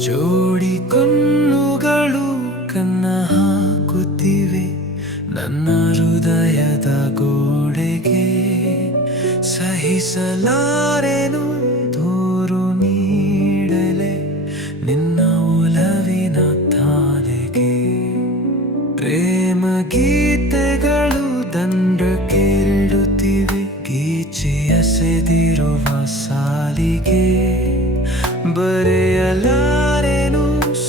ಜೋಡಿ ಕಣ್ಣುಗಳು ಕನ್ನ ಹಾಕುತ್ತಿವೆ. ನನ್ನ ಹೃದಯದ ಗೋಡೆಗೆ ಸಹಿಸಲಾರೆನು? ಸಾಲಿಗೆ ಬರೆಯಲಾರೆನು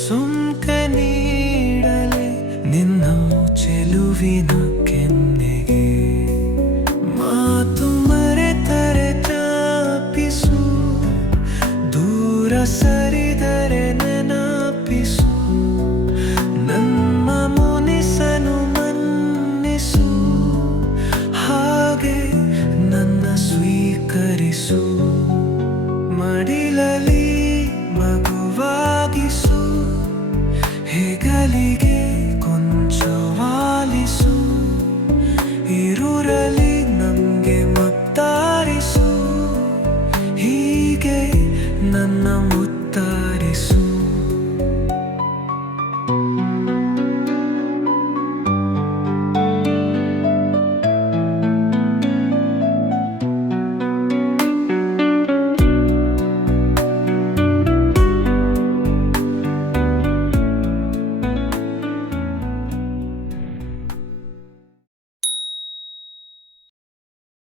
ಸುಂಕ ನೀಡಲೆ ನಿನ್ನ ಚೆಲುವಿನ ಕೆನ್ನೆಗೆ. ಮಾತು ಮರೆತರೆ ತಾಪಿಸು ದೂರ ಸರಿ ಹೆಗಲಿಗೆ ಕೊಂಚವಾಲಿಸು ಇರುರಲಿ ನಮಗೆ ಮುತ್ತಾರಿಸು ಹೀಗೆ ನನ್ನ ಮುತ್ತಾರಿಸು.